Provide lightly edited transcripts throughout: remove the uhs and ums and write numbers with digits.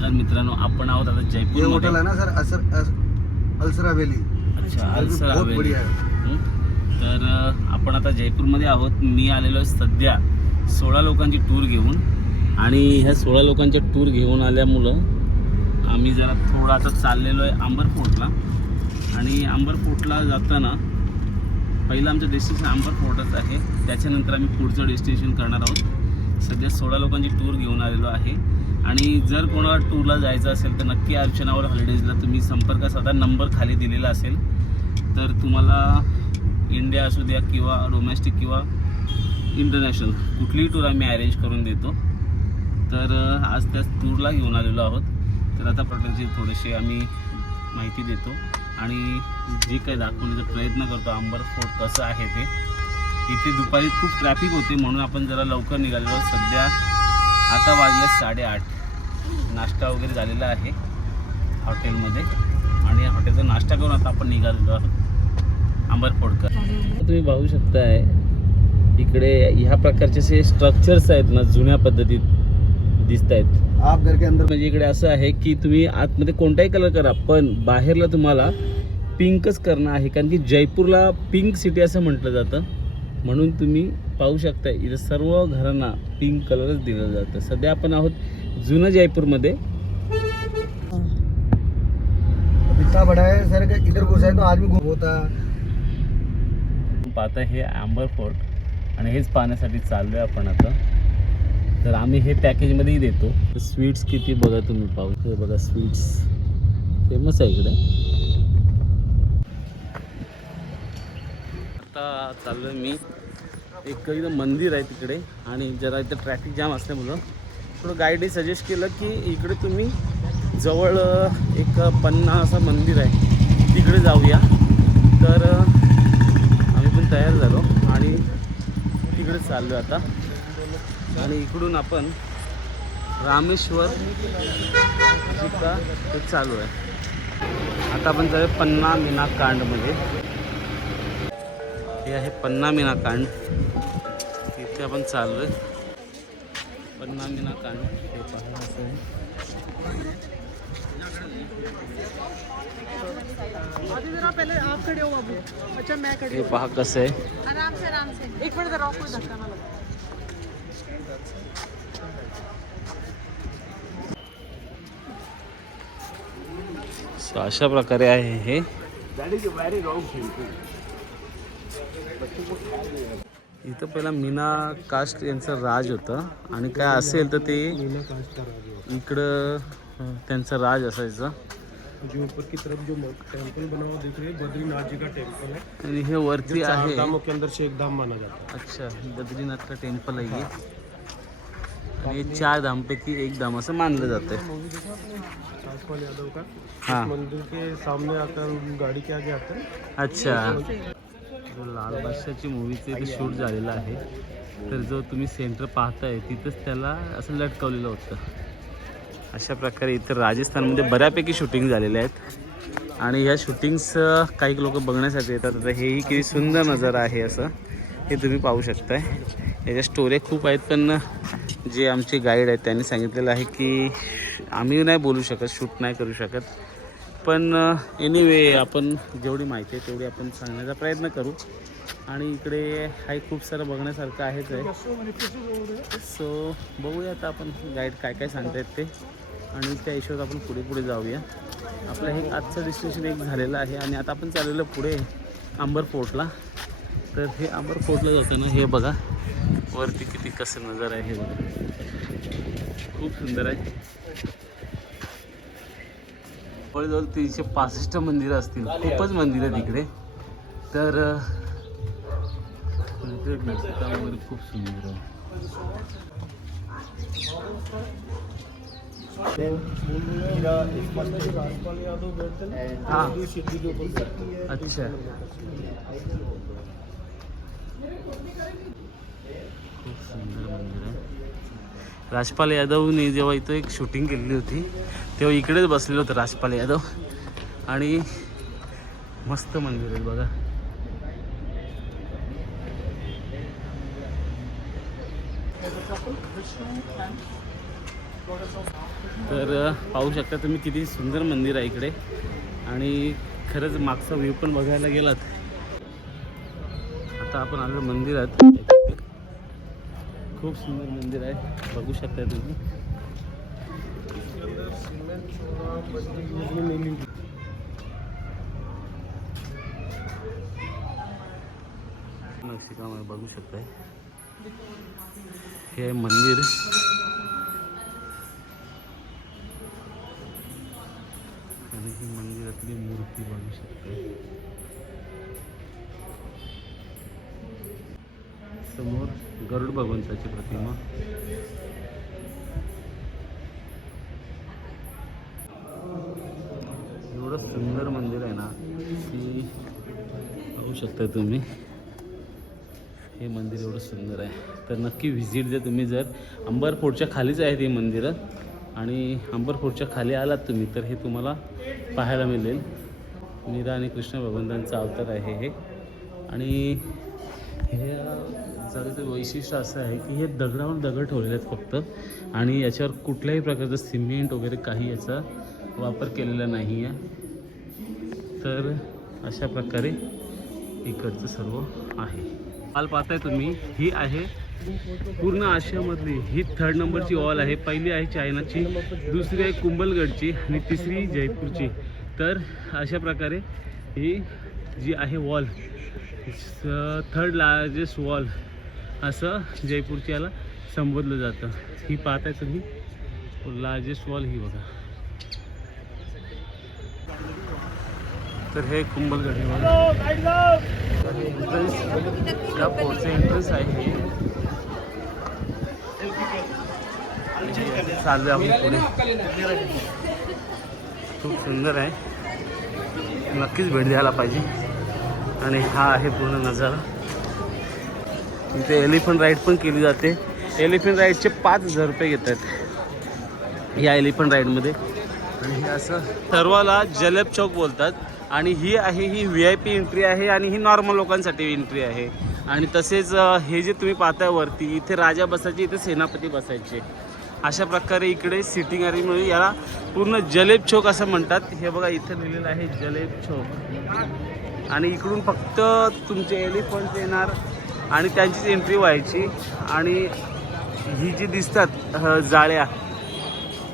नमस्कार मित्रांनो, आपण आहोत आता जयपूर होटल आहे ना सर, अलसरा व्हॅली. अच्छा, अलसरा बहुत व्हॅली. बढिया आहे. तर आपण आता जयपूरमध्ये आहोत. मी आलेलो सध्या 16 लोकांची टूर घेऊन, आणि ह्या 16 लोकांच्या टूर घेऊन आल्यामुळं आम्ही जरा थोडा आता चाललेलो आहे आंबर फोर्टला. आणि आंबर फोर्टला जाताना पहिलं आमचं डेस्टिनेशन आंबर फोर्टच आहे, त्याच्यानंतर आम्ही पुढचं डेस्टिनेशन करणार आहोत. सध्या 16 लोकांची टूर घेऊन आलेलो आहे. आणि जर कोणाला टूरला जायचं असेल तर नक्की अर्चनावर हॉलिडेजला तुम्ही संपर्क साधा. नंबर खाली दिलेला असेल. तर तुम्हाला इंडिया असू द्या किंवा डोमेस्टिक किंवा इंटरनॅशनल कुठलीही टूर आम्ही अरेंज करून देतो. तर आज त्या टूरला घेऊन आलेलो आहोत. तर आता प्रॉडक्टची थोडीशी आम्ही माहिती देतो आणि जे काही दाखवण्याचा प्रयत्न करतो आंबर फोर्ट कसं आहे ते. इथे दुपारी खूप ट्रॅफिक होते म्हणून आपण जरा लवकर निघालेलो. सध्या आता वाजले 8:30. नाश्ता वगैरे झालेला आहे हॉटेलमध्ये आणि हॉटेलचा नाश्ता करून आता आपण निघालेलो आहोत आंबर फोर्ट. तुम्ही पाहू शकताय इकडे ह्या प्रकारचे असे स्ट्रक्चर्स आहेत ना, जुन्या पद्धतीत दिसत आहेत. आप घर के अंदर म्हणजे इकडे असं आहे की तुम्ही आतमध्ये कोणताही कलर करा, पण बाहेरला तुम्हाला पिंकच करणं आहे, कारण की जयपूरला पिंक सिटी असं म्हटलं जातं. म्हणून तुम्ही पाहू शकता इथं सर्व घरांना पिंक कलरच दिलं जातं. सध्या आपण आहोत जुनं जयपूरमध्ये. इतना बड़ा है सर कि इधर घुसा तो आदमी घूम होता. पाहता हे आंबर फोर्ट आणि हेच पाहण्यासाठी चाललोय आपण आता. तर आम्ही हे पॅकेजमध्येही देतो. स्वीट्स किती बघा तुम्ही, पाहू. हे बघा स्वीट्स फेमस आहे इकडे. आता चाललोय मी एक इथं मंदिर आहे तिकडे, आणि जरा इथं ट्रॅफिक जाम असल्यामुळं थोडं गाईडने सजेस्ट केलं की इकडे तुम्ही जवळ एक पन्ना असं मंदिर आहे तिकडे जाऊया. तर आम्ही पण तयार झालो आणि तिकडे चाललो आता. आणि इकडून आपण रामेश्वर जिल्हा ते चालू आहे. आता आपण जाऊया पन्ना मीना कांडमध्ये. हे आहे पन्ना मीना कांड, तिथे आपण चाललो आहे. पन्ना मीना कांड हे पहा असं आहे. पहले आप खड़े हो अभी. अच्छा मैं खड़ी हे पहा कसं आहे. आराम से एक मिनट जरा कोई धक्का ना लगे. अशा प्रकारे आहे हे. इथं पहिला मीना कास्ट यांचं राज होतं, आणि काय असेल तर ते इकडं त्यांचं राज असायचं. जो ऊपर की तरफ जो टेंपल बना हुआ दिख रही है, बद्रीनाथ जी का टेंपल है. आणि हे वरती चार आहे. धामों के अंदर से एक धाम माना जाता अच्छा, बद्रीनाथ का टेम्पल आहे हे. आणि हे 4 धामपैकी एक धाम असं मानलं जातं. है. राजपाल यादव का हाँ. मंदिर के सामने आकर गाड़ी के आगे आता है. अच्छा, जो लाल बादशाहची मूवीचे ते शूट झालेलं आहे. तर जो तुम्ही सेंटर पाहताय तिथंच त्याला असं लटकवलेलं होतं. अशा प्रकारे इथं राजस्थानमध्ये बऱ्यापैकी शूटिंग झालेले आहेत, आणि ह्या शूटिंग्स काही लोक बघण्यासाठी येतात. आता हेही किती सुंदर नजारा आहे असं हे तुम्ही पाहू शकताय. याच्या स्टोऱ्या खूप आहेत, पण जे आमचे गाईड आहेत त्यांनी सांगितलेलं आहे की आम्ही नाही बोलू शकत, शूट नाही करू शकत, पण एनिवे आपण जेवढी माहिती आहे तेवढी आपण सांगण्याचा प्रयत्न करू. आणि इकडे हाय खूप सारं बघण्यासारखं आहेच आहे. सो बघूया आता आपण गाईड काय काय सांगतायत ते, आणि त्या हिशोबात आपण पुढे पुढे जाऊया. आपलं हे आजचं डेस्टिनेशन एक झालेलं आहे, आणि आता आपण चाललेलं पुढे आंबर फोर्टला. तर हे आंबर फोर्टला जाताना हे बघा वरती किती कसं नजारा आहे हे बघा, खूप सुंदर आहे. जवळजवळ 365 मंदिरं असतील, खूपच मंदिरं आहेत तिकडे. तर वगैरे खूप सुंदर आहे. हां, अच्छा, खूप सुंदर मंदिर आहे. राजपाल यादवने जेव्हा इथं एक शूटिंग केलेली होती तेव्हा इकडेच बसलेलं होतं राजपाल यादव. आणि मस्त मंदिर आहे बघा. तर पाहू शकता तुम्ही किती सुंदर मंदिर आहे इकडे. आणि खरंच मागचा व्ह्यू पण बघायला गेलात. आता आपण आलो मंदिरात. खूप सुंदर मंदिर आहे, बघू शकता तुम्ही. नक्षीकाम बघू शकताय. हे मंदिर आणि ही मंदिरातली मूर्ती बघू शकते. समोर गरुड भगवंताची प्रतिमा. एवढं सुंदर मंदिर आहे ना की बघू शकता तुम्ही. हे मंदिर एवढं सुंदर आहे, तर नक्की व्हिजिट द्या तुम्ही. जर अंबर फोर्टच्या खालीच आहे ते मंदिर, आणि अंबर फोर्टच्या खाली आलात तुम्ही तर हे तुम्हाला पाहायला मिळेल. मीरा आणि कृष्ण भगवंतांचा अवतार आहे हे. आणि हे जागेचं वैशिष्ट्य असं आहे की हे दगडावर दगड ठेवलेले आहेत फक्त, आणि याच्यावर कुठल्याही प्रकारचं सिमेंट वगैरे काही याचा वापर केलेला नाही आहे. तर अशा प्रकारे इकडचं सर्व आहे. वॉल पाहताय तुम्ही, ही आहे पूर्ण आशियामधली ही 3rd नंबरची वॉल आहे. पहिली आहे चायनाची, दुसरी आहे कुंभलगडची आणि तिसरी जयपूरची. तर अशा प्रकारे ही जी आहे वॉल 3rd लार्जेस्ट वॉल असं जयपूरची याला संबोधलं जातं. ही पाहताय तुम्ही लार्जेस्ट वॉल ही बघा. तर हे कुंभलगड एंट्रन्स, या फोर्टचं एंट्रन्स आहे हे. चालू आहे आपण पुढे. खूप सुंदर आहे, नक्कीच भेट द्यायला पाहिजे. आणि हा आहे पूर्ण नजारा. इथे एलिफंट राईड पण केली जाते. एलिफंट राईडचे 5,000 रुपये घेतात या एलिफंट राईडमध्ये. आणि हे असं सर्वाला जलेब चौक बोलतात. आणि ही आहे ही VIP एंट्री आहे, आणि ही नॉर्मल लोकांसाठी एंट्री आहे. आणि तसेच हे जे तुम्ही पाहताय वरती, इथे राजा बसायचे, इथे सेनापती बसायचे. अशा प्रकारे इकडे सिटिंग अरेंजमेंट, याला पूर्ण जलेब चौक असं म्हणतात. हे बघा इथे लिहिलेलं आहे जलेब चौक. आणि इकडून फक्त तुमचे एलिफंट येणार आणि त्यांचीच एंट्री व्हायची. आणि ही जी दिसतात जाळ्या,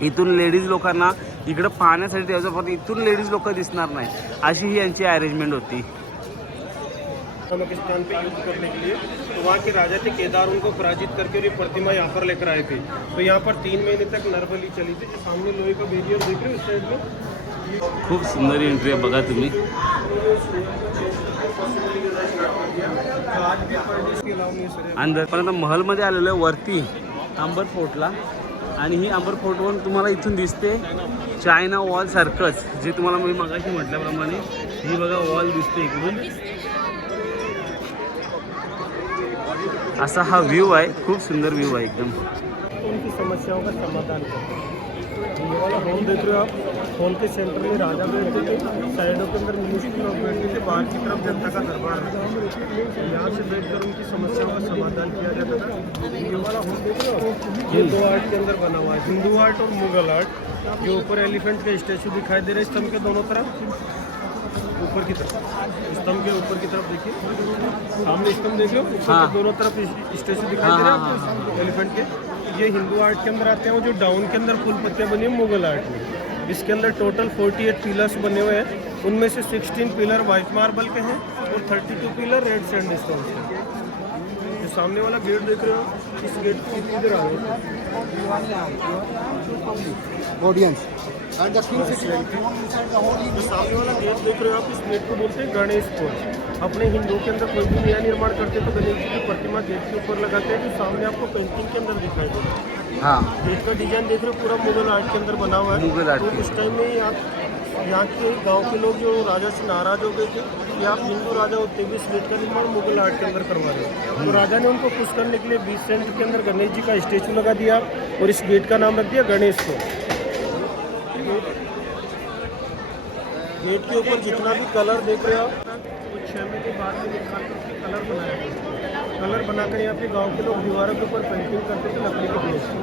इथून लेडीज लोकांना इकडं पाहण्यासाठी द्यायचं, पण इथून लेडीज लोक दिसणार नाही, अशी ही यांची अरेंजमेंट होती. पाकिस्तान पे युद्ध करने के लिए तो वहाँ के राजा थे केदार, उनको पराजित करके और ये प्रतिमा यहाँ पर लेकर आए थे. तो यहाँ पर 3 महीने तक नरबली चली थी. जो सामने लोहे का बैरियर देख रहे हो उस साइड में, खूप सुंदर एंट्री आहे बघा तुम्ही. आणि पण महलमध्ये आलेलो आहे वरती अंबर फोर्टला. आणि ही अंबर फोर्टवरून तुम्हाला इथून दिसते चायना वॉल सारखंच, जे तुम्हाला मी मगाशी म्हटल्याप्रमाणे ही बघा वॉल दिसते इकडून. असा हा व्ह्यू आहे, खूप सुंदर व्ह्यू आहे एकदम. उनकी समस्याओं का समाधान करते. ये वाला हॉल देख रहे हो आप, हॉल के सेंटर में राजा बैठते थे, साइडों के अंदर मिनिस्टर लोग बैठते थे, बाहर की तरफ जनता का दरबार रहता. यहाँ से बैठकर उनकी समस्याओं का समाधान किया जाता था. ये वाला हॉल देख रहे हो, ये 2 आर्ट के अंदर बना हुआ है, हिंदू आर्ट और मुगल आर्ट. जो ऊपर एलिफेंट का स्टैचू दिखाई दे रहा है स्तंभ के दोनों तरफ, ऊपर की तरफ, स्तंभ के ऊपर की तरफ देखिए, सामने स्तंभ देख लो, ऊपर के दोनों तरफ स्टैचू दिखाई दे रहा है एलिफेंट के. ये हिंदू आर्ट के अंदर आते हैं. जो डाउन के अंदर फूल पत्तियाँ बनी है मुगल आर्ट में. इसके अंदर टोटल 48 पिलर्स बने हुए हैं. उनमें से 16 पिलर वाइट मार्बल के हैं और 32 पिलर रेड सैंडस्टोन के. जो सामने वाला गेट देख रहे हो, इस गेट को इधर आओ. Audience end the king city. जो सामने वाला गेट देख रहे हो आप, इस गेट को बोलते हैं गणेश फोर्ट. अपने हिंदू के अंदर कोई भी नया निर्माण करते तो गणेश जी की प्रतिमा गेट के ऊपर लगाते हैं, जो सामने आपको पेंटिंग के अंदर दिखाई दे रहा है. हाँ, गेट का डिजाइन देख रहे हो पूरा मुगल आर्ट के अंदर बना हुआ है. मुगल आर्ट तो के उस टाइम में यहाँ के गांव के लोग जो राजा से नाराज हो गए थे कि आप हिंदू राजा होते भी इस गेट का निर्माण मुगल आर्ट के अंदर करवा रहे हो. तो राजा ने उनको खुश करने के लिए बीच सेंटर के अंदर गणेश जी का स्टेचू लगा दिया और इस गेट का नाम रख दिया गणेश को. गेट के ऊपर जितना भी कलर देख रहे हो आप, वो 6 महीने बाद में निकाल कर कलर बनाया गया. कलर बनाकर यहाँ पे गांव के लोग दीवारों के ऊपर पेंटिंग करते थे लकड़ी के बेस पे।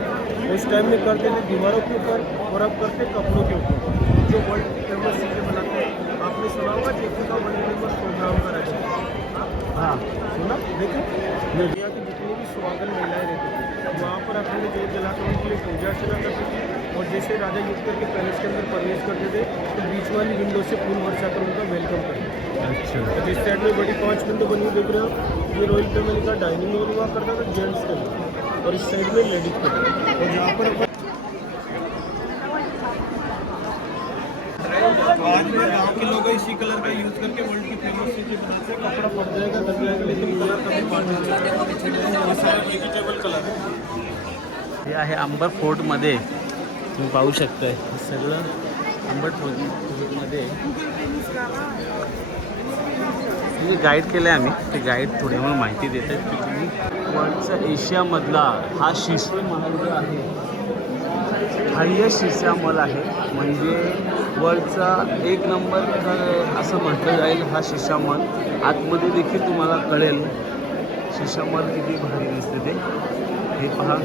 उस टाइम में करते थे दीवारों के ऊपर और अब करते कपड़ों के ऊपर। जो वर्ल्ड फेमस चीज़ें बनाते हैं, आपने सुना होगा जयपुर का वर्ल्ड फेमस प्रोग्राम करा जाता है। हाँ सुना देखो, यहाँ की जितनी भी सुहागन महिलाएं रहती थी वहाँ पर अपने जोत जलाकर उनके लिए पूजा अर्चना करती थी। और जैसे राजा युद्धकर के पैलेस के अंदर प्रवेश करते थे तो बीच वाली विंडो से फूल बरसाकर उनका वेलकम करते थे। अच्छा जिस साइड में बड़ी 5 विंडो बनी हुई देख रहे हो, ये रॉयल फैमिली का डाइनिंग हॉल हुआ करता था जेंट्स के लिए, और इस साइड में लेडीज के लिए। और यहाँ पर आज में गाँव के लोग इसी कलर का यूज़ करके वर्ल्ड की फेमस चीज़ें बनाते हैं। कपड़ा पड़ जाएगा दब जाएगा लेकिन कलर कभी पानी जाएगा। ये सारे वेजिटेबल कलर है। हे आहे अंबर फोर्टमध्ये, तुम्ही पाहू शकताय हे सगळं अंबर फोर्टमध्ये तुम्ही गाईड केलं आहे आम्ही, ते गाईड थोडी मला माहिती देत आहेत की तुम्ही वर्ल्डचा एशियामधला हा शिशू महल जो आहे हायेस्ट शिशा महल आहे, म्हणजे वर्ल्डचा 1 नंबर असं म्हटलं जाईल हा शिशा महल। आतमध्ये देखील तुम्हाला कळेल शिशा महल किती भारी दिसते ते। हे पहा,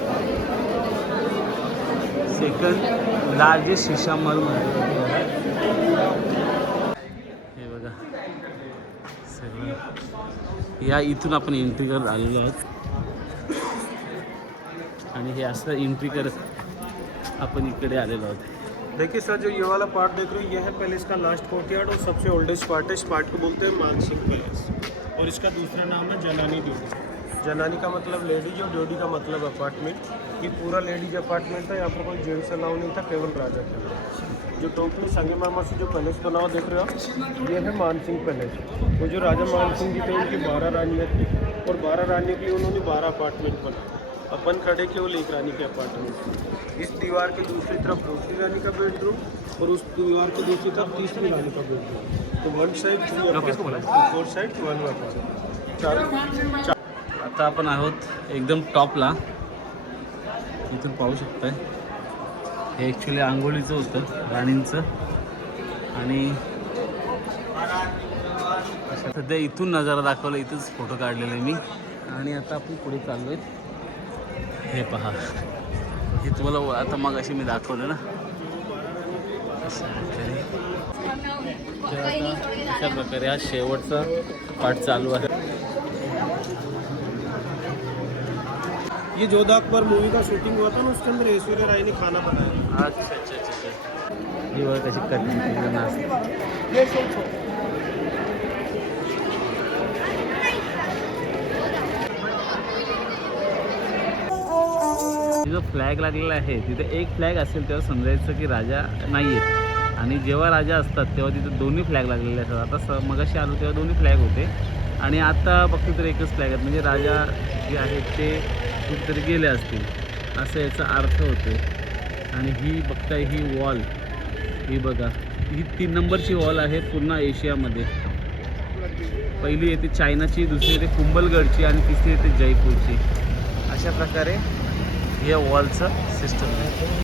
सेकंड लार्जेस्ट शिशा महल म्हणतात हे बघा सगळं। या इथून आपण एंट्री करत आलेलो आहोत आणि हे असं एंट्री करत आपण इकडे आलेलो आहोत। देखिए सर, जो ये वाला पार्ट देख रहे हो ये है पैलेस का लास्ट कोर्टयार्ड और सबसे ओल्डेस्ट पार्ट है। इस पार्ट को बोलते हैं मानसिंह पैलेस, और इसका दूसरा नाम है जनानी ड्योडी। जनानी का मतलब लेडीज और ड्योडी का मतलब अपार्टमेंट। ये पूरा लेडीज अपार्टमेंट था, यहाँ पर कोई जेंट्स अलाउ नहीं था, केवल राजा था। जो टॉप में संगे मामा से जो पैलेस बना हुआ देख रहे हो आप, ये है मानसिंह पैलेस। वो जो राजा मानसिंह जी थे उनकी 12 रानियाँ थी, और 12 रानियों के लिए उन्होंने 12 अपार्टमेंट बनाए। अपन खड़े केवल एक रानी के अपार्टमेंट। इस दीवार के दूसरी तरफ दूसरी रानी का बेडरूम, और उस दीवार की दूसरी तरफ तीसरी रानी का बेडरूम। तो वन साइड 4 साइड 1 अपार्टमेंट। आता आपण आहोत एकदम टॉपला, इथून पाहू शकताय हे ॲक्च्युली आंघोळीचं होतं राणींचं, आणि सध्या इथून नजारा दाखवला, इथंच फोटो काढलेले मी। आणि आता आपण पुढे चाललो आहेत। हे पहा, हे तुम्हाला आता मग अशी मी दाखवलं ना, तर आता अशा प्रकारे हा शेवटचा पार्ट चालू आहे। ये जोधा अकबर मूवी का शूटिंग हुआ था ना, उसके अंदर ऐश्वर्या राय ने खाना बनाया। अच्छा अच्छा अच्छा अच्छा, ही बघा कशी कटिंग नाचते। जो फ्लॅग लागलेला आहे तिथे एक फ्लॅग असेल तेव्हा समजायचं की राजा नाही आहेत, आणि जेव्हा राजा असतात तेव्हा तिथे दोन्ही फ्लॅग लागलेले असतात। आता मगाशी आलो तेव्हा दोन्ही फ्लॅग होते, आणि आता बघतो तर एकच फ्लॅग आहे, म्हणजे राजा जे आहेत ते कुठेतरी गेले असतील असं याचा अर्थ होतो। आणि ही बघताय ही वॉल, ही बघा, ही 3 नंबरची वॉल आहे पूर्ण एशियामध्ये। पहिली येते चायनाची, दुसरी येते कुंभलगडची, आणि तिसरी येते जयपूरची। अशा प्रकारे या वॉलचं सिस्टम आहे।